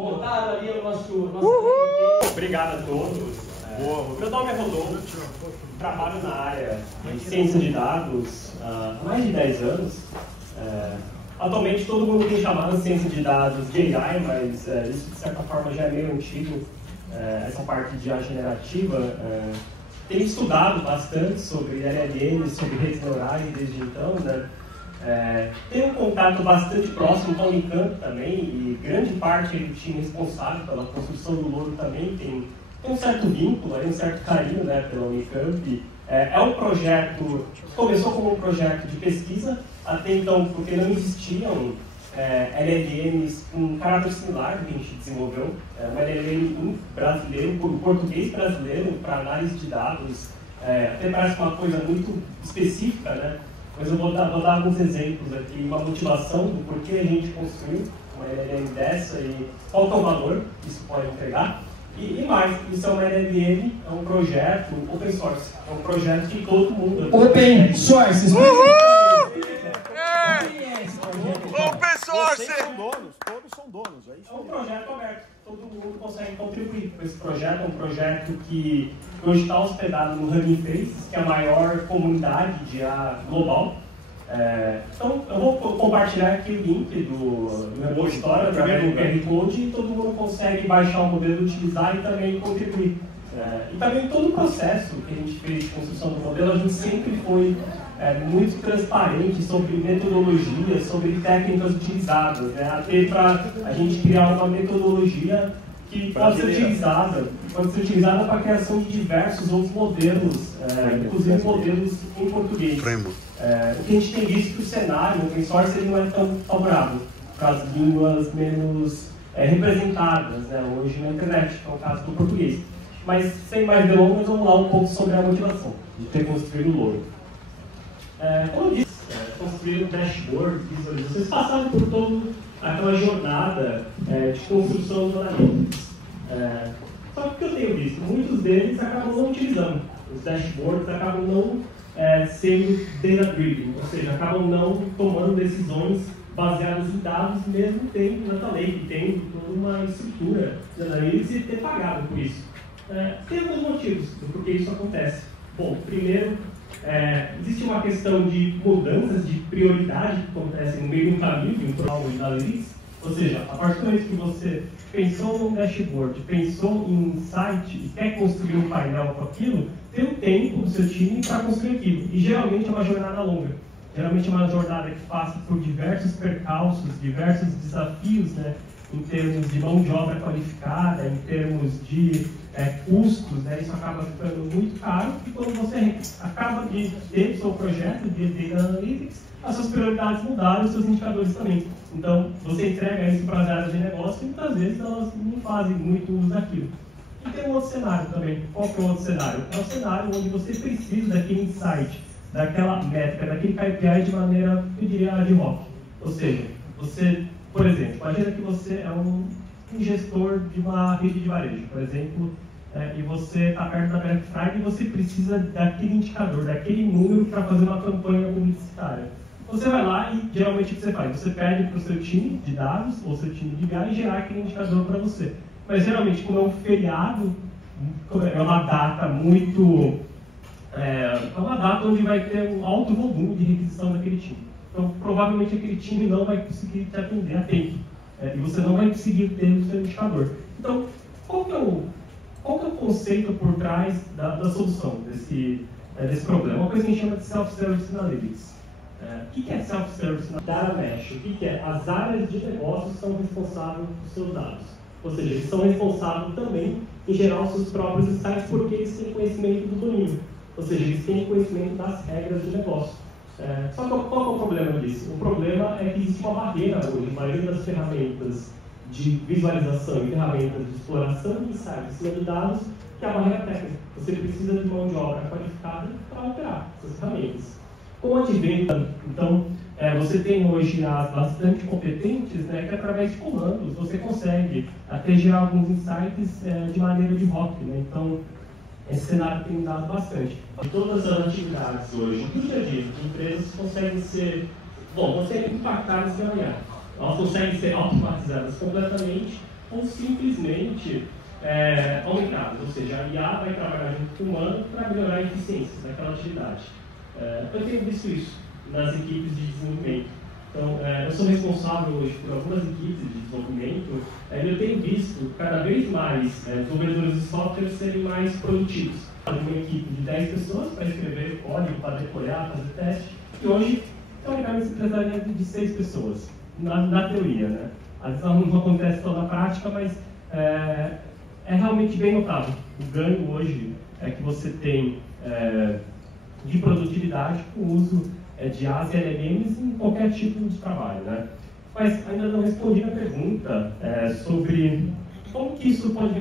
montaram ali o nosso Obrigado a todos. Meu nome é Rodolfo, trabalho na área de ciência de dados há mais de 10 anos. Atualmente todo mundo tem chamado de ciência de dados de AI, mas isso de certa forma já é meio antigo, essa parte de IA generativa. Tenho estudado bastante sobre LLMs, sobre redes neurais desde então, né? Tenho um contato bastante próximo com a Unicamp também, e grande parte do time responsável pela construção do Louro também tem um certo vínculo, um certo carinho, né, pela Unicamp. É um projeto, começou como um projeto de pesquisa, até então porque não existiam LLMs com caráter similar que a gente desenvolveu, uma LLM brasileiro, português brasileiro, para análise de dados, até parece uma coisa muito específica, né? Mas eu vou dar alguns exemplos aqui, uma motivação do porquê a gente construiu uma LLM dessa e qual que é o valor que isso pode entregar. E mais, isso é uma LLM, é um projeto open source, é um projeto que todo mundo... Open source! Open source! Vocês são donos, todos são donos. É um projeto aberto, todo mundo consegue contribuir com esse projeto. É um projeto que hoje está hospedado no Hugging Face, que é a maior comunidade de IA global. Então, eu vou compartilhar aqui o link do repositório através do QR Code e todo mundo consegue baixar o modelo, utilizar e também contribuir. E também todo o processo que a gente fez de construção do modelo, a gente sempre foi muito transparente sobre metodologia, sobre técnicas utilizadas, né? Até para a gente criar uma metodologia que pode ser utilizada para a criação de diversos outros modelos, inclusive modelos em português. O que a gente tem visto que o cenário open source ele não é tão favorável para as línguas menos representadas, né, hoje na internet, que é o caso do português. Mas, sem mais delongas, vamos lá um pouco sobre a motivação de ter construído o Louro. Como eu disse, construir um dashboard, visualização, vocês passaram por toda aquela jornada de construção do Analytics. Só que o que eu tenho visto, muitos deles acabam não utilizando. Os dashboards acabam não sendo data-driven, ou seja, acabam não tomando decisões baseadas em dados, mesmo tendo data lake, tendo toda uma estrutura de análise e ter pagado por isso. Tem alguns motivos do porquê isso acontece. Bom, primeiro, existe uma questão de mudanças de prioridade que acontecem no meio do caminho de um programa de analytics, ou seja, a partir do momento que você pensou num dashboard, pensou em insight e quer construir um painel com aquilo, tem um tempo do seu time para construir aquilo. E geralmente é uma jornada longa. Geralmente é uma jornada que passa por diversos percalços, diversos desafios, né, em termos de mão de obra qualificada, em termos de custos, né, isso acaba ficando muito caro. E quando você acaba de ter o seu projeto de Data Analytics, as suas prioridades mudaram, os seus indicadores também. Então, você entrega isso para as áreas de negócio e muitas vezes elas não fazem muito uso daquilo. E tem um outro cenário também. Qual que é o outro cenário? É o cenário onde você precisa daquele insight, daquela métrica, daquele KPI de maneira, eu diria, ad hoc. Ou seja, você, por exemplo, imagina que você é um gestor de uma rede de varejo, por exemplo, e você está perto da Black Friday e você precisa daquele indicador, daquele número para fazer uma campanha publicitária. Você vai lá e geralmente o que você faz? Você pede para o seu time de dados ou seu time de BI gerar aquele indicador para você. Mas geralmente, como é um feriado, é uma data muito... é uma data onde vai ter um alto volume de requisição daquele time. Então, provavelmente aquele time não vai conseguir te atender a tempo. E você não vai conseguir ter o seu indicador. Então, qual que é o conceito por trás da solução desse problema? Uma coisa que a gente chama de Self-Service Analytics. O que é Self-Service Analytics? Data Mesh. O que é? As áreas de negócio são responsáveis pelos seus dados. Ou seja, eles são responsáveis também em gerar os seus próprios insights porque eles têm conhecimento do domínio. Ou seja, eles têm conhecimento das regras de negócio. Só que qual é o problema disso? O problema é que existe uma barreira hoje, a maioria das ferramentas de visualização e ferramentas de exploração de insights em cima de dados, que é a barreira técnica. Você precisa de mão de obra qualificada para operar essas ferramentas. Com o advento, então, você tem hoje as bastante competentes, né, que através de comandos você consegue até gerar alguns insights de maneira de hoc, né? Então, esse cenário tem mudado bastante. De todas as atividades hoje, no dia a dia, empresas conseguem conseguem impactar nesse amanhã. Elas conseguem ser automatizadas completamente ou simplesmente aumentadas, ou seja, a IA vai trabalhar junto com o humano para melhorar a eficiência daquela atividade. Eu tenho visto isso nas equipes de desenvolvimento. Então, eu sou responsável hoje por algumas equipes de desenvolvimento e eu tenho visto cada vez mais desenvolvedores de software serem mais produtivos. Uma equipe de 10 pessoas para escrever código, para decorar, fazer teste, e hoje, teoricamente, se precisaria de 6 pessoas, na teoria, né? Às vezes não acontece só na prática, mas é realmente bem notável. O ganho hoje é que você tem de produtividade com o uso de IaaS e LLMs em qualquer tipo de trabalho, né? Mas ainda não respondi a pergunta sobre como que isso pode...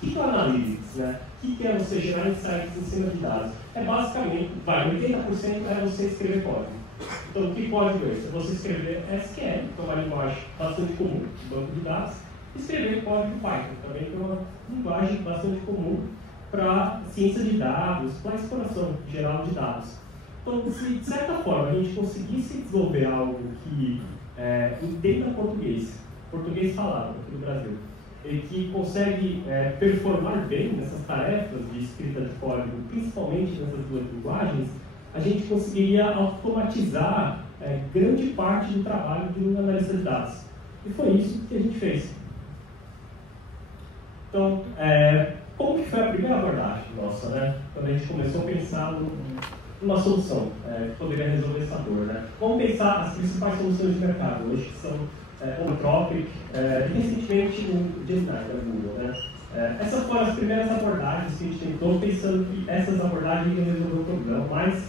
O que é o Analytics, né? O que é você gerar insights em cima de dados? Basicamente, 80% é você escrever código. Então, que código é esse? É você escrever SQL, que é uma linguagem bastante comum de banco de dados, e escrever código Python, também que é uma linguagem bastante comum para ciência de dados, para exploração geral de dados. Então, se de certa forma a gente conseguisse desenvolver algo que entenda português falado aqui no Brasil, e que consegue performar bem nessas tarefas de escrita de código, principalmente nessas duas linguagens, a gente conseguiria automatizar grande parte do trabalho de um analista de dados. E foi isso que a gente fez. Então, como que foi a primeira abordagem nossa, né? Quando a gente começou a pensar numa solução que poderia resolver essa dor, né? Vamos pensar as principais soluções de mercado hoje, que são o Anthropic, e recentemente o Gemini da Google, né? Essas foram as primeiras abordagens que a gente tentou, pensando que essas abordagens iam resolver o problema, mas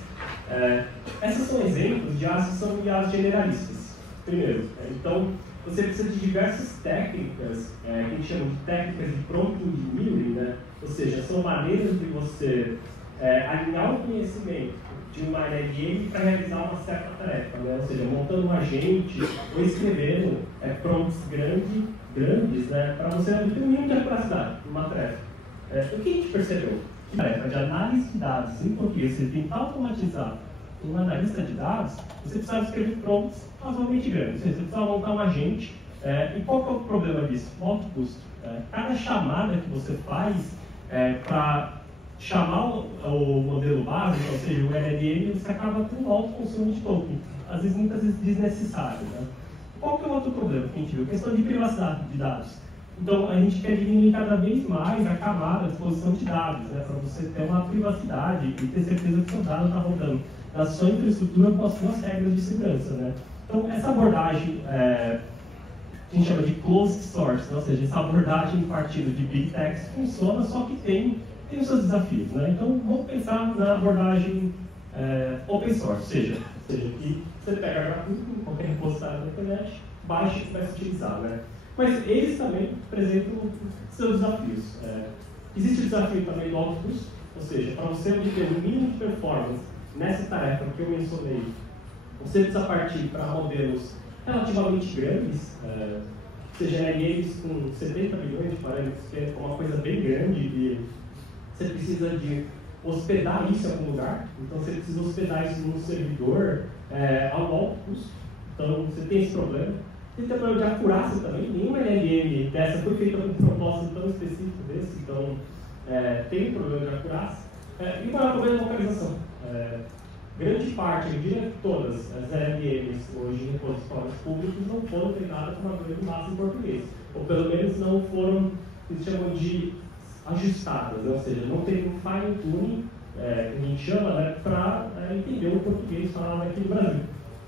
essas são exemplos de IaaS que são IaaS generalistas, primeiro. Então, você precisa de diversas técnicas, que a gente chama de técnicas de prompt engineering, né? Ou seja, são maneiras de você alinhar o conhecimento de uma LLM para realizar uma certa tarefa, né? Ou seja, montando um agente ou escrevendo prompts grandes, né? Para você ter um mínimo de capacidade numa tarefa. O que a gente percebeu? Que tarefa de análise de dados em português, você tentar automatizar um analista de dados, você precisava escrever prompts razoavelmente grandes. Ou seja, você precisava montar um agente. E qual que é o problema disso? O alto custo. Cada chamada que você faz para chamar o modelo básico, ou seja, o LLM, você acaba tendo um alto consumo de token, às vezes muitas vezes desnecessário, né? Qual que é o outro problema que a gente viu? A questão de privacidade de dados. Então, a gente quer diminuir cada vez mais a camada de exposição de dados, né? Para você ter uma privacidade e ter certeza que o seu dado está rodando na sua infraestrutura com as suas regras de segurança, né? Então, essa abordagem a gente chama de closed source, né? Ou seja, essa abordagem partindo de Big Techs funciona, só que tem os seus desafios, né? Então, vamos pensar na abordagem open source, ou seja, que você pega gratuito, qualquer repositório na internet, baixa e começa a utilizar, né? Mas eles também apresentam seus desafios. Existe o desafio também do alto custo, ou seja, para você obter o mínimo de performance nessa tarefa que eu mencionei, você precisa partir para modelos relativamente grandes, seja eles com 70 milhões de parâmetros, que é uma coisa bem grande, e você precisa de hospedar isso em algum lugar, então você precisa hospedar isso num servidor a um alto custo, então você tem esse problema. Tem problema de acurácia também, nenhuma LLM dessa foi feita com um propósito tão específico desse, então tem um problema de acurácia. E o maior problema é a localização. Grande parte, eu diria que todas as LLMs hoje em repositórios públicos não foram treinadas com uma grande massa em português, ou pelo menos não foram, eles chamam de ajustadas, né? Ou seja, não teve um fine tuning, que a gente chama, né, para entender o português falado aqui no Brasil.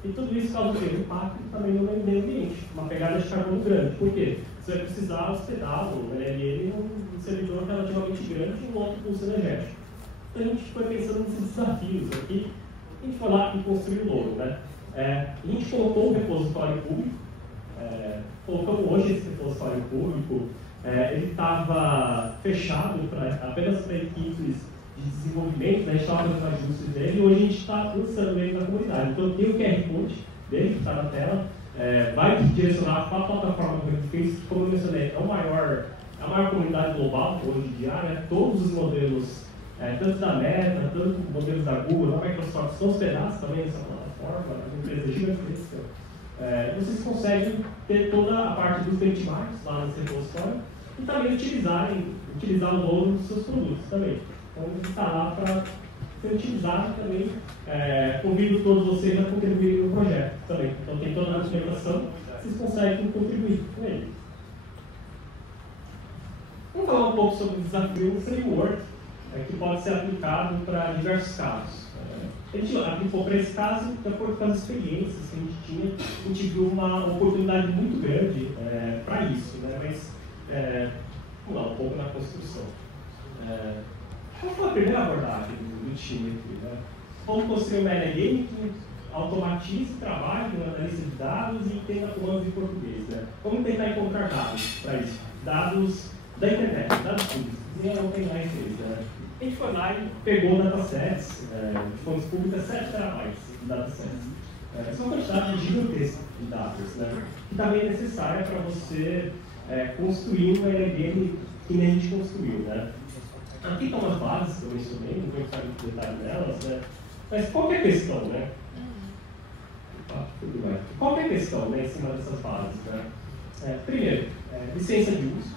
E tudo isso causa um impacto também no meio ambiente, uma pegada de carbono grande. Por quê? Você vai precisar hospedar o LLM num servidor relativamente grande e um alto custo energético. Então a gente foi pensando nesses desafios aqui, a gente foi lá e construiu o Logo, né? A gente colocou o repositório público, colocamos hoje esse repositório público, ele estava fechado apenas para equipes de desenvolvimento, né? A gente estava fazendo ajustes dele e hoje a gente está lançando ele na comunidade. Então tem o QR Code dele que está na tela, vai direcionar para a plataforma que a gente fez, como eu mencionei, a maior comunidade global hoje em dia, né? Todos os modelos, tanto da Meta, tanto modelos da Google, da Microsoft, são hospedados também nessa plataforma, uma empresa gigantesca vocês conseguem ter toda a parte dos benchmarks lá nesse repositório e também utilizar o Lodo nos seus produtos também. Então, está lá para ser utilizado também. Convido todos vocês a contribuir no projeto também. Então, tem toda a documentação, vocês conseguem contribuir com ele. Vamos falar um pouco sobre o desafio do framework, que pode ser aplicado para diversos casos. A gente aplicou para esse caso, de acordo com as experiências que a gente tinha, a gente viu uma oportunidade muito grande para isso, né? Mas vamos lá, um pouco na construção. Qual foi a primeira abordagem do time aqui? Né? Vamos construir uma LLM que automatize o trabalho na analista de dados e entenda comandos em português. Né? Vamos tentar encontrar dados para isso. Dados da internet, dados públicos. E a OpenAI fez. Né? A gente foi lá e pegou datasets, de fontes públicas, 7 terabytes de datasets. Essa é uma quantidade gigantesca de dados, né? Que também é necessária para você construir uma LLM que nem a gente construiu. Né? Aqui estão as bases que eu mencionei, não vou entrar muito detalhe nelas, né? Mas qual é a questão, né? Tudo bem. Qual é a questão, né, em cima dessas bases? Né? Primeiro, licença de uso.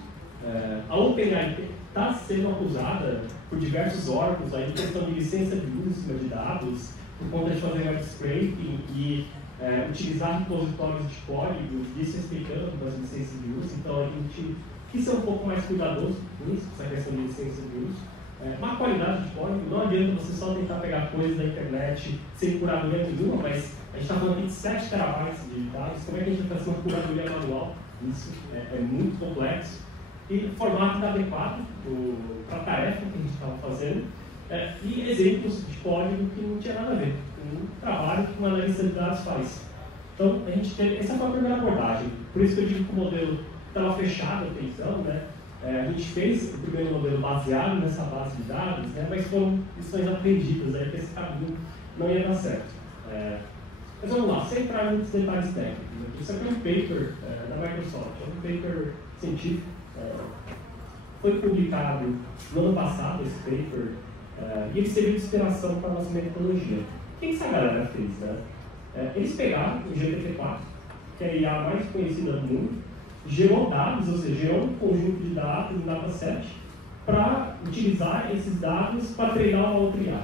A OpenAI está sendo acusada por diversos órgãos aí de questão de licença de uso em cima de dados, por conta de fazer web scraping e utilizar repositórios de código desrespeitando as licenças de uso. Então a gente quis ser um pouco mais cuidadoso com isso, com essa questão de licença de uso. Má qualidade de código, não adianta você só tentar pegar coisas da internet sem curadoria nenhuma, mas a gente está falando aqui de 7 terabytes de dados, como é que a gente vai fazer uma curadoria manual? Isso é muito complexo. E formato adequado para a tarefa que a gente estava fazendo, e exemplos de código que não tinha nada a ver com o trabalho que uma analista de dados faz. Então, a gente teve, essa foi a primeira abordagem. Por isso que eu digo que o modelo estava fechado até então, né? A gente fez o primeiro modelo baseado nessa base de dados, né? Mas foram lições aprendidas, aí que esse caminho não ia dar certo. Mas vamos lá, sem entrar em muitos detalhes técnicos. Isso aqui é um paper da Microsoft, é um paper científico. Foi publicado no ano passado esse paper, e ele serviu de inspiração para a nossa metodologia. O que essa galera fez? Né? Eles pegaram o GPT-4, que é a IA mais conhecida do mundo, gerou dados, ou seja, gerou um conjunto de dados, um dataset, para utilizar esses dados para treinar uma outra IA.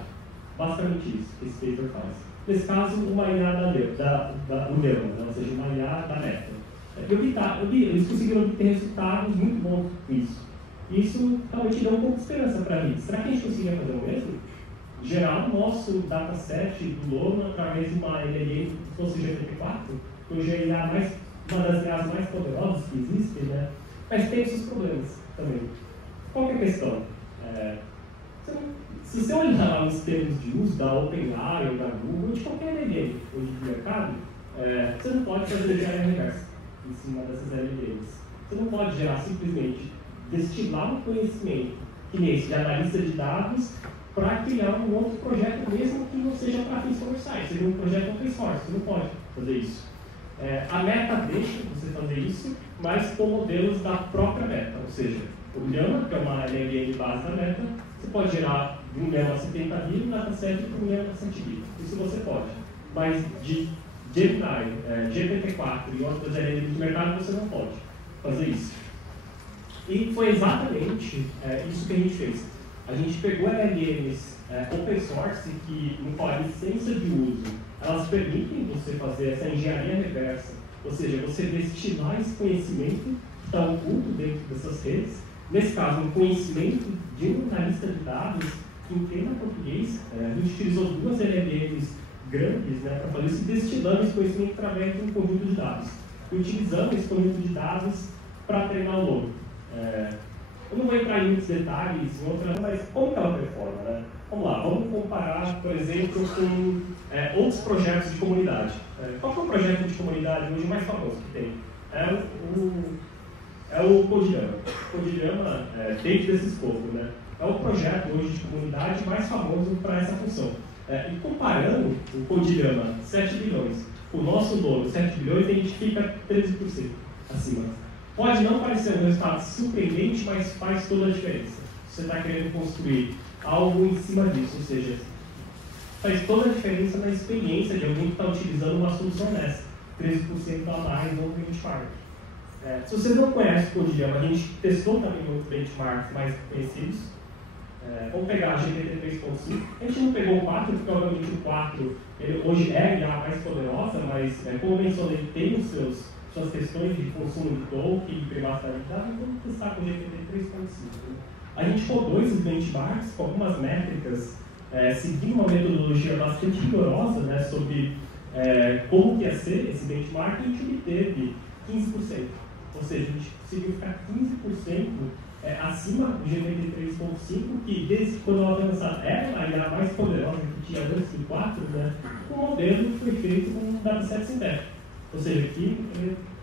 Basicamente isso que esse paper faz. Nesse caso, uma IA do Leon, né? Ou seja, uma IA da Meta. Eles conseguiram obter resultados muito bons com isso. Isso realmente deu um pouco de esperança para mim. Será que a gente conseguia fazer o mesmo? Gerar o nosso dataset do Lono através de uma LLM que fosse GPT-4, que hoje é uma das IAs mais poderosas que existem, né? Mas tem esses problemas também. Qual que é a questão? Se você olhar lá nos termos de uso da OpenAI ou da Google, de qualquer LLM hoje do mercado, você não pode fazer engenharia reversa em cima dessas LLMs. Você não pode gerar simplesmente destilar um conhecimento que nem esse de analista de dados para criar um outro projeto, mesmo que não seja para fins comerciais, seja um projeto open source. Você não pode fazer isso. A Meta deixa você fazer isso, mas com modelos da própria Meta, ou seja, o Llama, que é uma LLM base da Meta, você pode gerar de um Llama 70.000 e dataset para um Llama 100.000. Isso você pode. Mas de Gemini, GPT-4 e outras LLMs do mercado, você não pode fazer isso. E foi exatamente isso que a gente fez. A gente pegou LLMs open source, no qual a licença de uso, elas permitem você fazer essa engenharia reversa, ou seja, você destilar esse conhecimento que está oculto dentro dessas redes. Nesse caso, um conhecimento de um analista de dados que entenda português. A gente utilizou 2 LLMs grandes, né, para fazer isso, destilando esse conhecimento através de um conjunto de dados. E utilizando esse conjunto de dados para treinar o Lodo. Eu não vou entrar em muitos detalhes, mas como que ela performa, né? Vamos lá, vamos comparar, por exemplo, com outros projetos de comunidade. Qual foi o projeto de comunidade hoje mais famoso que tem? É o Codilhama. Codilhama, dentro desse escopo, né? É o projeto hoje de comunidade mais famoso para essa função. E comparando o Codilhama 7 bilhões, o nosso Lodo 7 bilhões, a gente fica 13% acima. Pode não parecer um resultado surpreendente, mas faz toda a diferença. Você está querendo construir algo em cima disso, ou seja, faz toda a diferença na experiência de alguém que está utilizando uma solução dessa. 13% a mais no benchmark. Se vocês não conhecem o Codilhão, a gente testou também outros benchmarks mais conhecidos. Vamos pegar a GPT 3.5. A gente não pegou o 4, porque obviamente o 4 ele hoje é a mais poderosa, mas como eu mencionei, tem suas questões de consumo de token, de privacidade de dados, então vamos testar com o GPT 3.5. A gente rodou esses benchmarks com algumas métricas, seguindo uma metodologia bastante rigorosa, né, sobre como que ia ser esse benchmark, e a gente obteve 15%. Ou seja, a gente conseguiu ficar 15% acima do GPT 3.5, que desde quando ela foi lançada era a IA mais poderosa que tinha antes do 4, né, o modelo foi feito com um dataset sintético. Ou seja, aqui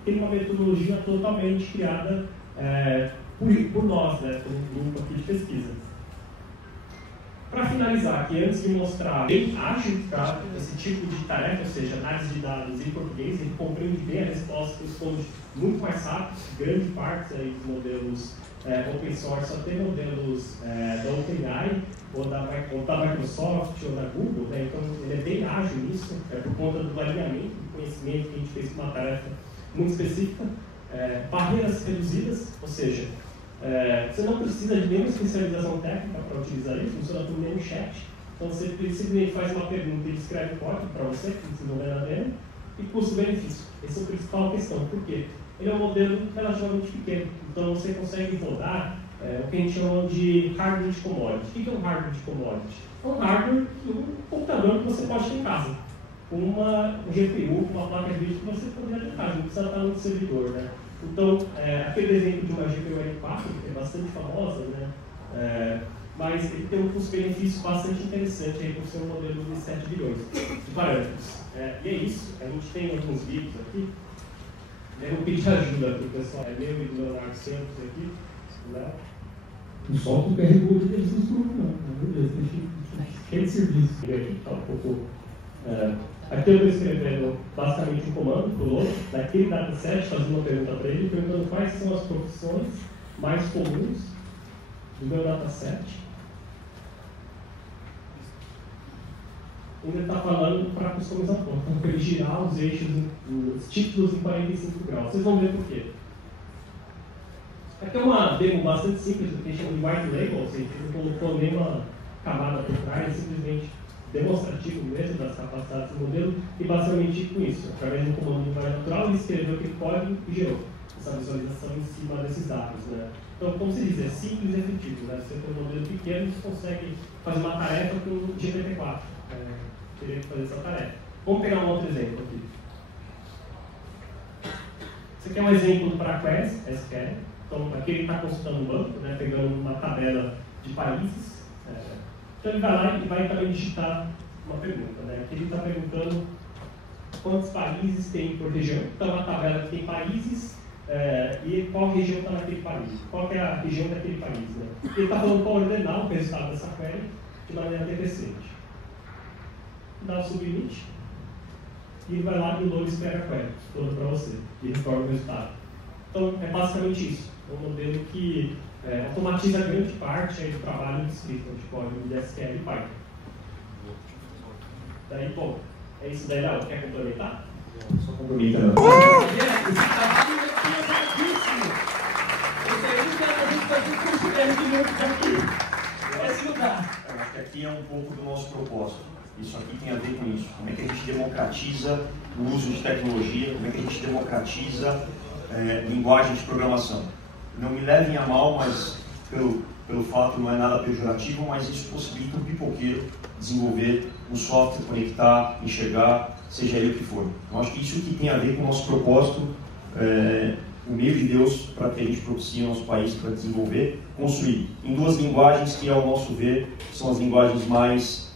tem uma metodologia totalmente criada por nós, né, como grupo aqui de pesquisa. Para finalizar aqui, antes de mostrar bem ágil para esse tipo de tarefa, ou seja, análise de dados em português, ele compreende bem a resposta, responde muito mais rápido. Grande parte aí dos modelos open source só tem modelos da OpenAI, ou da Microsoft, ou da Google, né? Então ele é bem ágil nisso, por conta do alinhamento do conhecimento que a gente fez com uma tarefa muito específica. Barreiras reduzidas, ou seja, você não precisa de nenhuma especialização técnica para utilizar isso, funciona por meio chat. Então você simplesmente faz uma pergunta e ele escreve o código para você, que você não é dele, e custo-benefício. Essa é a principal questão. Por quê? Ele é um modelo relativamente pequeno, então você consegue rodar o que a gente chama de hardware de commodity. O que é um hardware de commodity? É um hardware, um computador que você pode ter em casa, com uma GPU, com uma placa de vídeo que você poderia ter em casa, não precisa estar no servidor, né? Então, aquele exemplo de uma GPU R4, que é bastante famosa, né? Mas ele tem um custo-benefício bastante interessante aí por ser um modelo de 7 bilhões de parâmetros. E é isso, a gente tem alguns vídeos aqui. Eu vou pedir ajuda para o pessoal, meu e do Leonardo Santos aqui. Né? Não solta o QR Code deles nos grupos, não. Meu Deus, tem de serviço. Aqui está um pouco. Aqui eu estou escrevendo basicamente um comando para o Lobo, daquele dataset, fazendo uma pergunta para ele, perguntando quais são as profissões mais comuns do meu dataset. Ele está falando para customizar a ponta, para ele girar os eixos, os títulos em 45 graus. Vocês vão ver por quê. Aqui é uma demo bastante simples, do que a gente chama de white label, ou seja, ele não colocou nenhuma camada por trás, simplesmente demonstrativo mesmo das capacidades do modelo, e basicamente com isso, através de um comando de linguagem natural, ele escreveu aquele código e gerou essa visualização em cima desses dados, né? Então, como se diz, é simples e efetivo, né? Se você tem um modelo pequeno, você consegue fazer uma tarefa com o GPT-4. Teria que fazer essa tarefa. Vamos pegar um outro exemplo aqui. Esse aqui é um exemplo para a Quest SQL. Então, aqui ele está consultando o banco, né, pegando uma tabela de países. Então, ele vai lá e vai também digitar uma pergunta. Né? Aqui ele está perguntando quantos países tem por região. Então, uma tabela que tem países e qual região está naquele país. Qual é a região daquele país. Né? Ele está falando para ordenar o resultado dessa query de maneira decrescente. Dá o submit e ele vai lá e o Lobo espera a query toda para você e retorna o resultado. Então, é basicamente isso. É um modelo que automatiza grande parte aí do trabalho de escrita de código de SQL e Python. Daí, bom, é isso daí, Léo. Quer complementar? Só complementa, não. Esse trabalho é pesadíssimo. Esse aí não quer a gente fazer um curso de novo aqui. É estudar. Eu acho que aqui é um pouco do nosso propósito. Isso aqui tem a ver com isso. Como é que a gente democratiza o uso de tecnologia, como é que a gente democratiza linguagem de programação. Não me levem a mal, mas pelo fato não é nada pejorativo, mas isso possibilita um pipoqueiro desenvolver um software, conectar, enxergar, seja ele o que for. Eu acho que isso que tem a ver com o nosso propósito, o meio de Deus para que a gente propicie o nosso país para desenvolver, construir em duas linguagens que, ao nosso ver, são as linguagens mais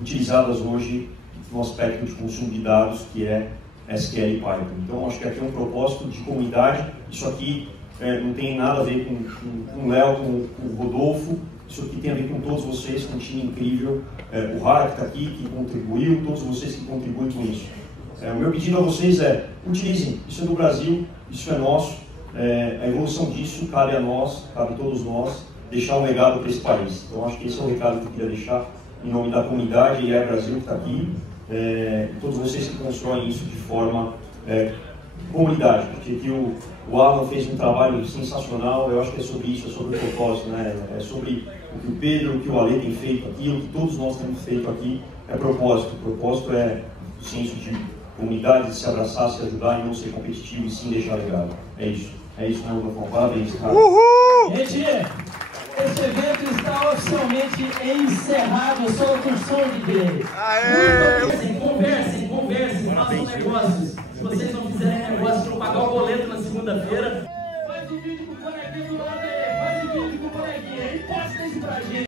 utilizadas hoje no aspecto de consumo de dados, que é SQL e Python. Então, acho que aqui é um propósito de comunidade. Isso aqui não tem nada a ver com o Léo, com o Rodolfo. Isso aqui tem a ver com todos vocês, com um time incrível. O Rara que está aqui, que contribuiu, todos vocês que contribuem com isso. O meu pedido a vocês é, utilizem. Isso é do Brasil, isso é nosso. A evolução disso cabe a nós, cabe a todos nós, deixar um legado para esse país. Então, acho que esse é o recado que eu queria deixar em nome da comunidade, e Brasil que está aqui. Todos vocês que constroem isso de forma comunidade, porque aqui o Alan fez um trabalho sensacional. Eu acho que é sobre isso, é sobre o propósito, né? É sobre o que o Pedro, o que o Ale tem feito aqui, o que todos nós temos feito aqui, é propósito. O propósito é o senso de comunidade, de se abraçar, se ajudar e não ser competitivo e sim deixar legado. É isso, né, Lufão? Parabéns, cara. Uhul! Gente, esse evento está oficialmente encerrado. Eu sou o som de dele. Conversem, façam negócios. Se vocês não fizerem negócio, vão pagar o boleto na segunda-feira.